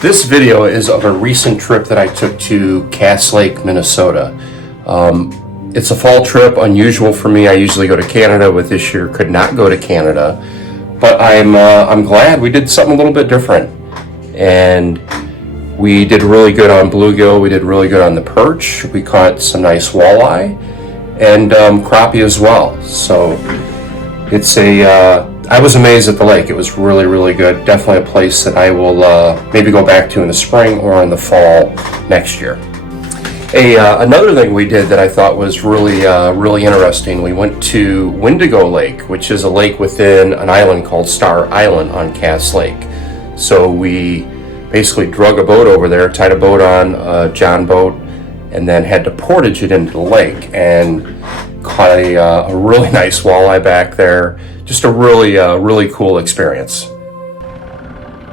This video is of a recent trip that I took to Cass Lake, Minnesota. It's a fall trip, unusual for me. I usually go to Canada, but this year could not go to Canada. But I'm glad we did something a little bit different. And we did really good on bluegill. We did really good on the perch. We caught some nice walleye and crappie as well. So it's I was amazed at the lake. It was really, really good. Definitely a place that I will maybe go back to in the spring or in the fall next year. Another thing we did that I thought was really, really interesting, we went to Windigo Lake, which is a lake within an island called Star Island on Cass Lake. So we basically drug a boat over there, tied a boat on, a John boat, and then had to portage it into the lake and caught a really nice walleye back there. Just a really, really cool experience.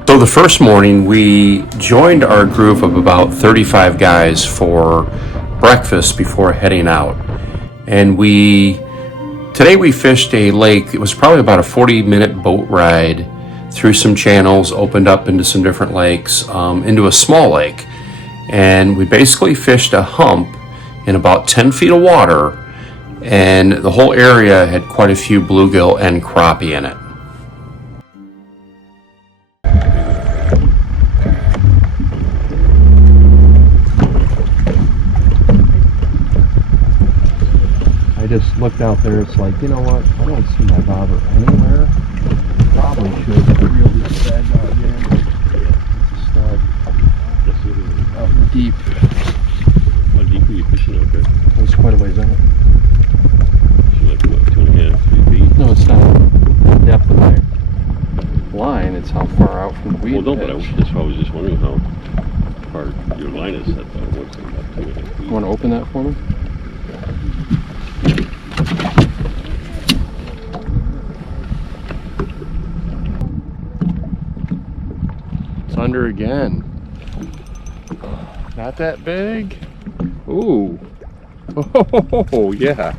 So the first morning we joined our group of about 35 guys for breakfast before heading out. And today we fished a lake. It was probably about a 40-minute boat ride through some channels, opened up into some different lakes, into a small lake. And we basically fished a hump in about 10 feet of water, and the whole area had quite a few bluegill and crappie in it. I just looked out there, it's like, you know what, I don't see my bobber anywhere. Probably should reel this bed down here. It's a stud. Out deep. How deep are you fishing out there? It was quite a ways out. Like what, 2.5, 3 feet? No, it's not depth of my line, it's how far out from the weed Well, no, but edge. I was just wondering how far your line is set. About 2.5 feet. You want to open that for me? It's under again. Not that big. Ooh. Oh, yeah.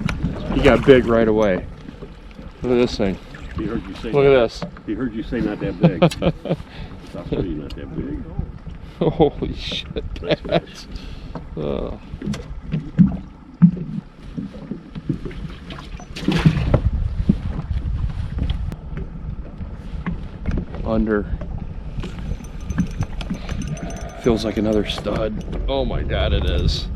He got big right away. Look at this thing. He heard you say. Look at this. He heard you say not that big. Stop saying not that big. Holy shit. That's, under. Feels like another stud. Oh my god, it is.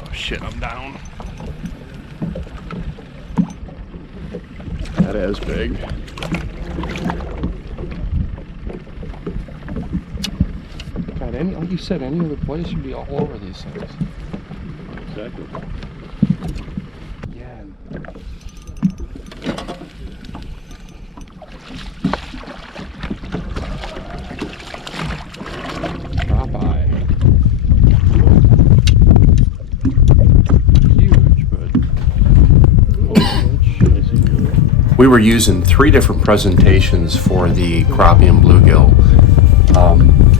Oh shit, I'm down. That is big. God, like you said, any other place would be all over these things. Exactly. Yeah. Crappie. Huge, but we were using 3 different presentations for the crappie and bluegill.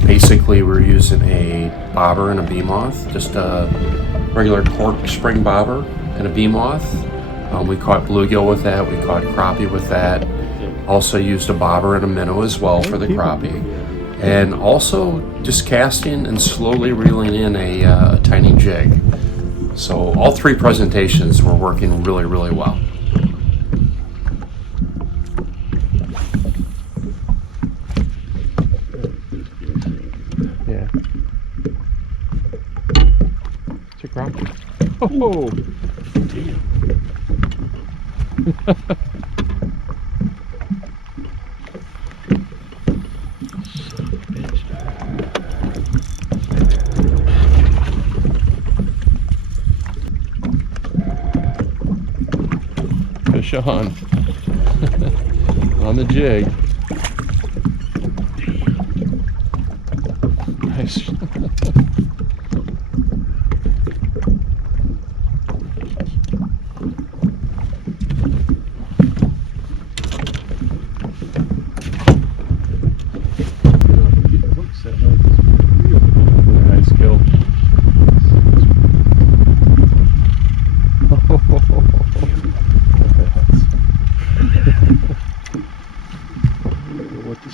Basically, we're using a bobber and a bee moth, just a regular cork spring bobber and a bee moth. We caught bluegill with that. We caught crappie with that. Also used a bobber and a minnow as well for the crappie. And also just casting and slowly reeling in a tiny jig. So all 3 presentations were working really, really well. Yeah. It's a crappie. Oh! Fish on. On the jig. Nice.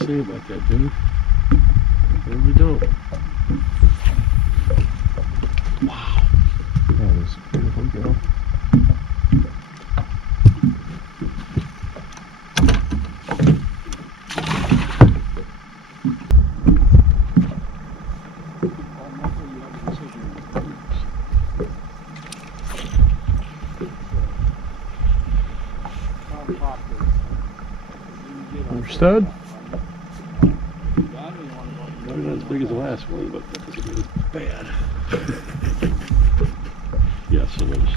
say about that, dude? I really don't. Wow. That is a beautiful gill. Understood? Maybe not as big as the last one, but that doesn't mean it's bad. Yeah, so we'll just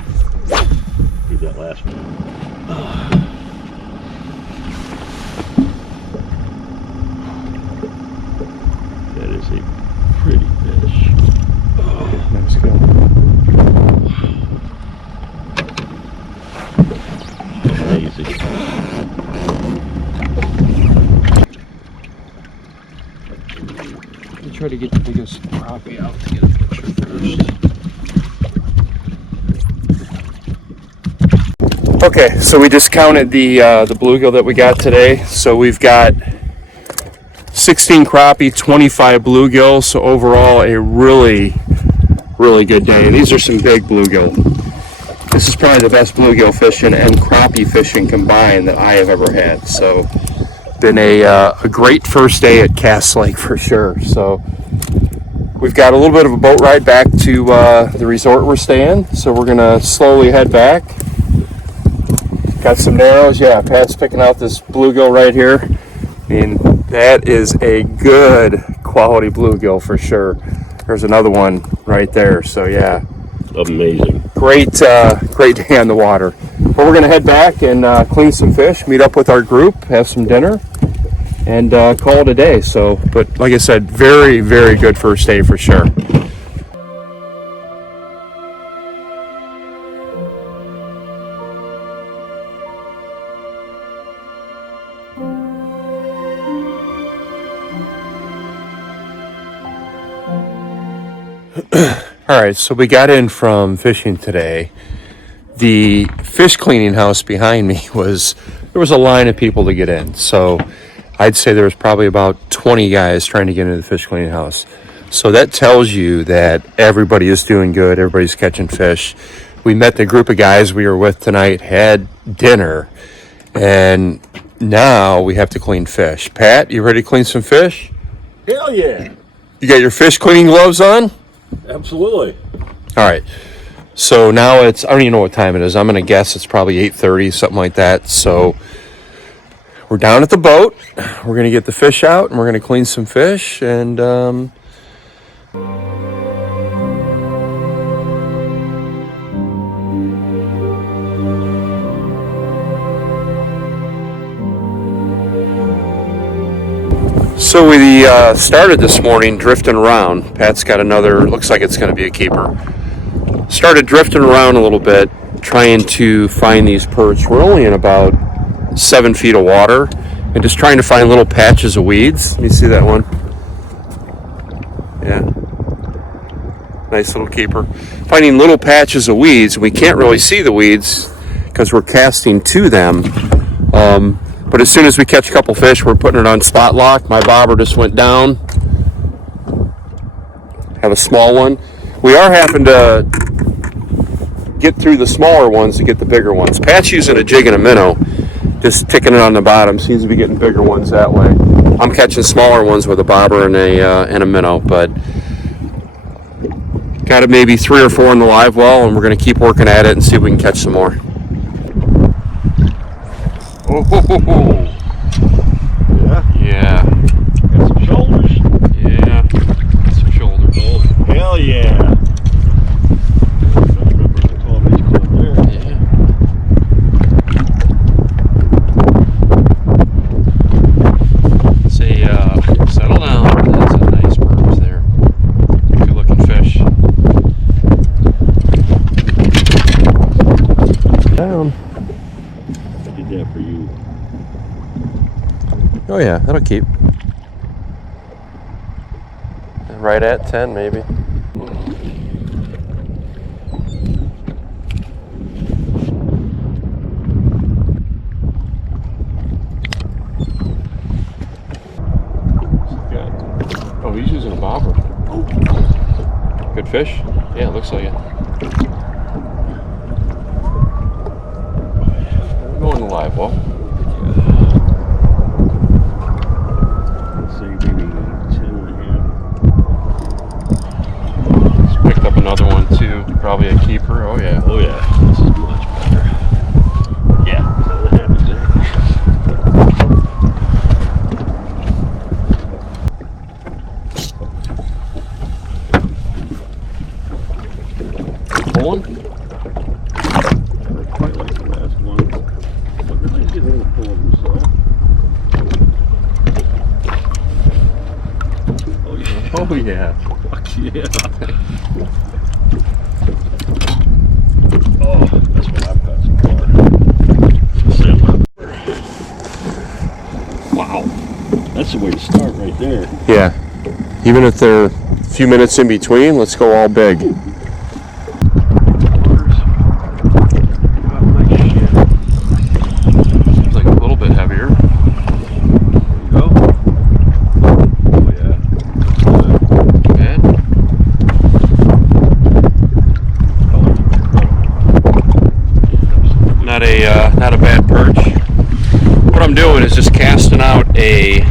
leave that last one. That is a pretty fish. Nice gill. Amazing. Try to get the biggest crappie out to get a picture first. Okay, so we just counted the bluegill that we got today. So we've got 16 crappie, 25 bluegill. So overall, a really good day. These are some big bluegill. This is probably the best bluegill fishing and crappie fishing combined that I have ever had. So been a great first day at Cass Lake for sure. So we've got a little bit of a boat ride back to the resort we're staying. So we're gonna slowly head back. Got some narrows. Yeah, Pat's picking out this bluegill right here. I mean, that is a good quality bluegill for sure. There's another one right there. So yeah, Amazing. great day on the water. But we're gonna head back and clean some fish, meet up with our group, have some dinner, and call it a day. So, but like I said, very good first day for sure. All right, so we got in from fishing today. The fish cleaning house behind me there was a line of people to get in. So I'd say there was probably about 20 guys trying to get into the fish cleaning house. So that tells you that everybody is doing good. Everybody's catching fish. We met the group of guys we were with tonight, had dinner, and now we have to clean fish. Pat, you ready to clean some fish? Hell yeah. You got your fish cleaning gloves on? Absolutely. All right. So now I don't even know what time it is. I'm going to guess it's probably 8:30, something like that. So we're down at the boat. We're going to get the fish out and we're going to clean some fish. And so we started this morning drifting around. Pat's got another, looks like it's going to be a keeper. Started drifting around a little bit, trying to find these perch. We're only in about 7 feet of water, and just trying to find little patches of weeds. Let me see that one. Yeah. Nice little keeper. Finding little patches of weeds. We can't really see the weeds because we're casting to them. But as soon as we catch a couple fish, we're putting it on spot lock. My bobber just went down. Have a small one. We are having to get through the smaller ones to get the bigger ones. Pat's using a jig and a minnow, just ticking it on the bottom. Seems to be getting bigger ones that way. I'm catching smaller ones with a bobber and a minnow, but got maybe 3 or 4 in the live well, and we're going to keep working at it and see if we can catch some more. Oh, ho, ho, ho. Yeah. Got some shoulders. Yeah. Got some shoulders. Oh, hell yeah. Settle down. That's a nice perch there. Good looking fish. Down. I did that for you. Oh yeah, that'll keep. Right at 10 maybe. good fish? Yeah, it looks like it. Go in the live well. Say maybe 10.5. Let's pick up another one too. Probably a keeper. Oh yeah. Oh yeah, this is much better. Yeah, 10.5 exactly. Pulling? Quite like the last one. But really getting a pull of himself. Oh yeah. Oh yeah. Fuck yeah. Oh, that's what I've got so far. Wow. That's the way to start right there. Yeah. Even if they're a few minutes in between, let's go all big. Seems like a little bit heavier. There you go. Oh yeah. Good. Not a bad perch. What I'm doing is just casting out a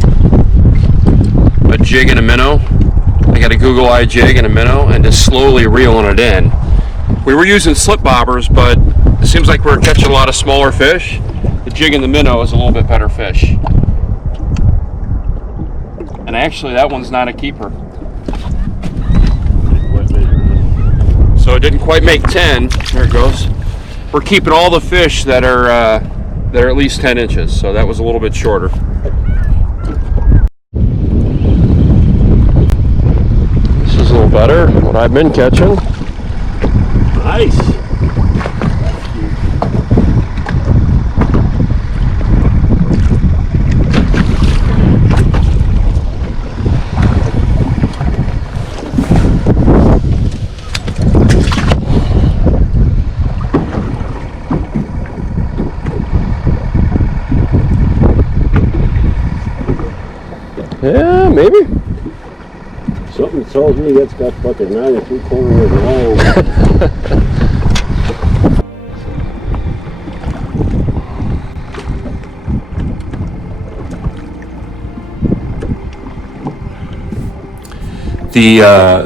jig and a minnow. I got a Google Eye jig and a minnow, and just slowly reeling it in. We were using slip bobbers, but it seems like we're catching a lot of smaller fish. The jig and the minnow is a little bit better fish. And actually, that one's not a keeper. So it didn't quite make 10. There it goes. We're keeping all the fish that are at least 10 inches, so that was a little bit shorter. This is a little better, what I've been catching. Nice. Yeah, maybe. Something tells me that's got fucking 9 3/4 long.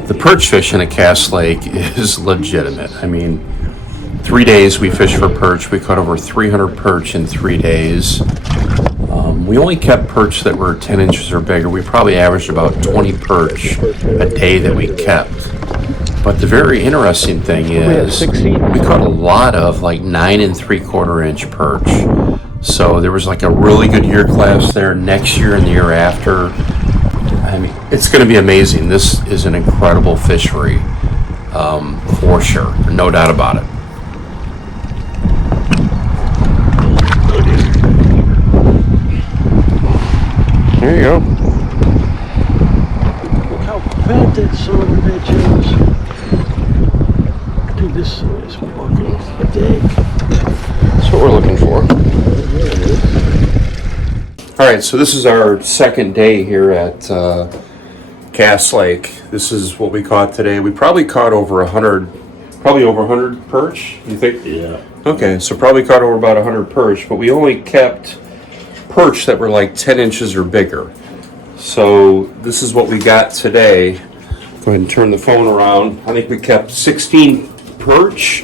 The perch fish in a Cass Lake is legitimate. I mean, 3 days we fished for perch. We caught over 300 perch in 3 days. We only kept perch that were 10 inches or bigger. We probably averaged about 20 perch a day that we kept. But the very interesting thing is we caught a lot of like 9 3/4 inch perch. So there was like a really good year class there next year and the year after. I mean, it's going to be amazing. This is an incredible fishery, for sure. No doubt about it. There you go. Look how fat that son of a bitch is. Dude, this is fucking thick. That's what we're looking for. All right, so this is our second day here at Cass Lake. This is what we caught today. We probably caught over 100 perch, you think? Yeah. Okay, so probably caught over about 100 perch, but we only kept perch that were like 10 inches or bigger. So this is what we got today. Go ahead and turn the phone around. I think we kept 16 perch.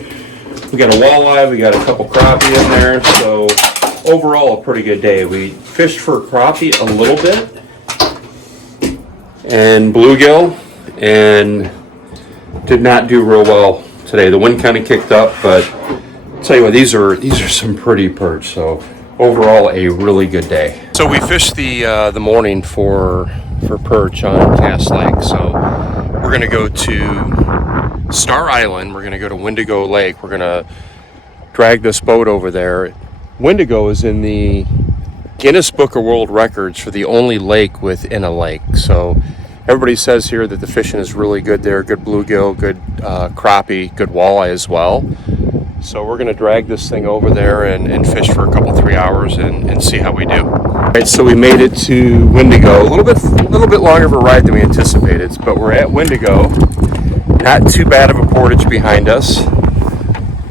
We got a walleye, we got a couple crappie in there, so overall a pretty good day. We fished for crappie a little bit and bluegill, and did not do real well today. The wind kind of kicked up, but I'll tell you what, these are some pretty perch. So overall, a really good day. So we fished the morning for perch on Cass Lake. So we're gonna go to Star Island. We're gonna go to Windigo Lake. We're gonna drag this boat over there. Windigo is in the Guinness Book of World Records for the only lake within a lake. So everybody says here that the fishing is really good there. Good bluegill, good crappie, good walleye as well. So we're going to drag this thing over there and fish for a couple, 3 hours and see how we do. All right, so we made it to Windigo. A little bit longer of a ride than we anticipated, but we're at Windigo. Not too bad of a portage behind us.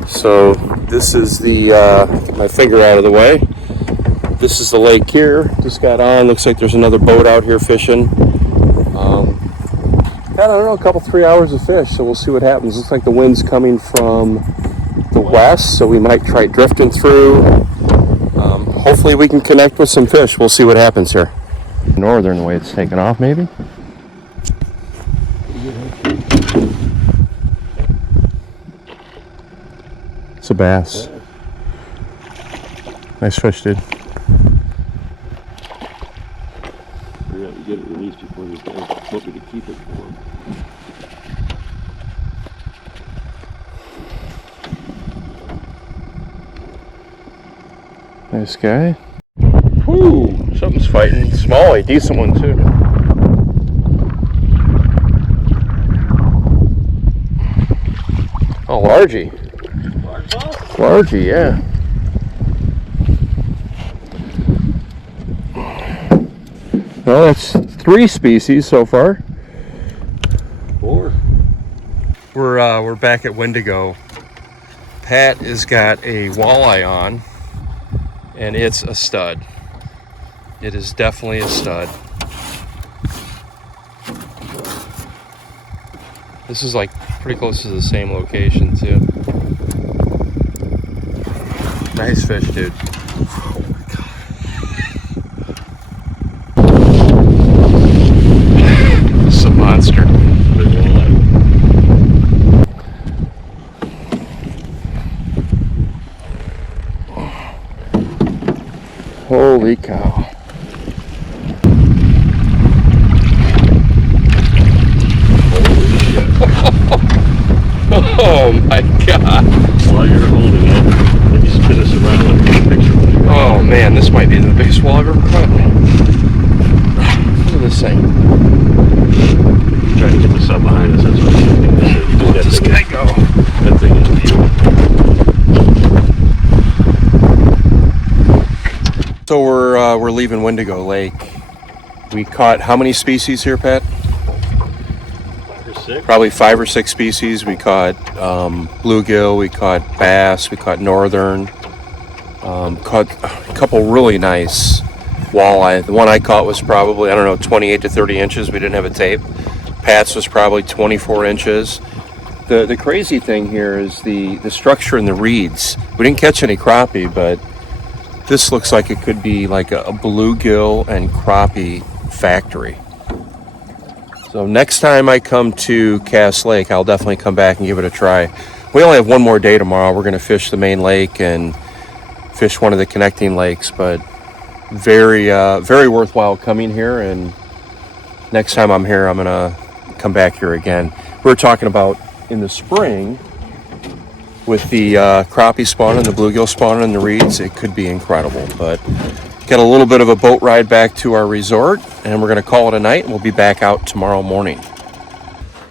So this is the, get my finger out of the way. This is the lake here. Just got on. Looks like there's another boat out here fishing. Got, I don't know, a couple, 3 hours of fish, so we'll see what happens. Looks like the wind's coming from the west, so we might try drifting through. Hopefully we can connect with some fish. We'll see what happens here. Northern, the way it's taken off, maybe? It's a bass. Nice fish, dude. We have to get it released before you want me to keep it for him. Nice guy. Whoo! Something's fighting. Small, a decent one too. Oh, largie. Largie, yeah. Well, that's 3 species so far. 4. We're back at Windigo. Pat has got a walleye on, and it's a stud. It is definitely a stud. This is like pretty close to the same location too. Nice fish, dude. Oh my God. This is a monster. Holy cow. Oh my God. While you're holding it, maybe spin us around and take a picture with you. Oh man, this might be the biggest wall I've ever caught. Look at this thing. Try to get the sun behind us, that's what I'm thinking. Let this guy go. That thing is beautiful. So we're leaving Windigo Lake. We caught how many species here, Pat? 5 or 6? Probably 5 or 6 species. We caught bluegill, we caught bass, we caught northern, caught a couple really nice walleye. The one I caught was probably, I don't know, 28 to 30 inches. We didn't have a tape. Pat's was probably 24 inches. The crazy thing here is the structure in the reeds. We didn't catch any crappie, but this looks like it could be like a bluegill and crappie factory. So next time I come to Cass Lake, I'll definitely come back and give it a try. We only have one more day tomorrow. We're going to fish the main lake and fish one of the connecting lakes, but very worthwhile coming here. And next time I'm here, I'm going to come back here again. We were talking about in the spring with the crappie spawning, the bluegill spawning in the reeds, it could be incredible. But got a little bit of a boat ride back to our resort, and we're going to call it a night, and we'll be back out tomorrow morning.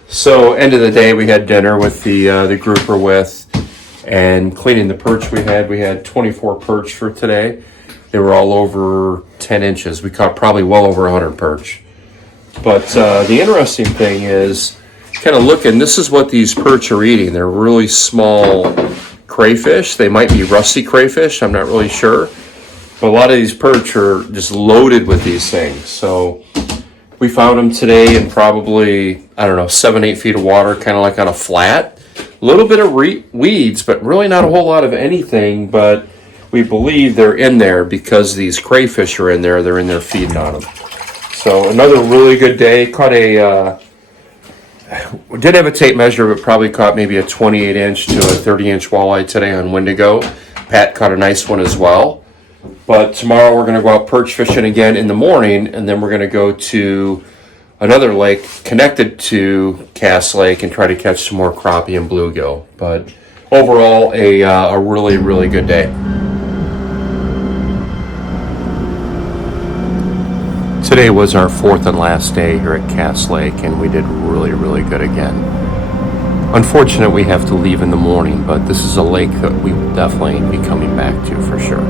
So end of the day, we had dinner with the group we're with, and cleaning the perch we had 24 perch for today. They were all over 10 inches. We caught probably well over 100 perch. But the interesting thing is, kind of looking, this is what these perch are eating. They're really small crayfish. They might be rusty crayfish, I'm not really sure. But a lot of these perch are just loaded with these things. So we found them today in probably, I don't know, 7-8 feet of water, kind of like on a flat. A little bit of weeds, but really not a whole lot of anything. But we believe they're in there because these crayfish are in there. They're in there feeding on them. So another really good day. Caught a, we did have a tape measure, but probably caught maybe a 28 inch to a 30 inch walleye today on Windigo. Pat caught a nice one as well. But tomorrow we're going to go out perch fishing again in the morning, and then we're going to go to another lake connected to Cass Lake and try to catch some more crappie and bluegill. But overall, a really, really good day. Today was our 4th and last day here at Cass Lake, and we did really, really good again. Unfortunate we have to leave in the morning, but this is a lake that we will definitely be coming back to for sure.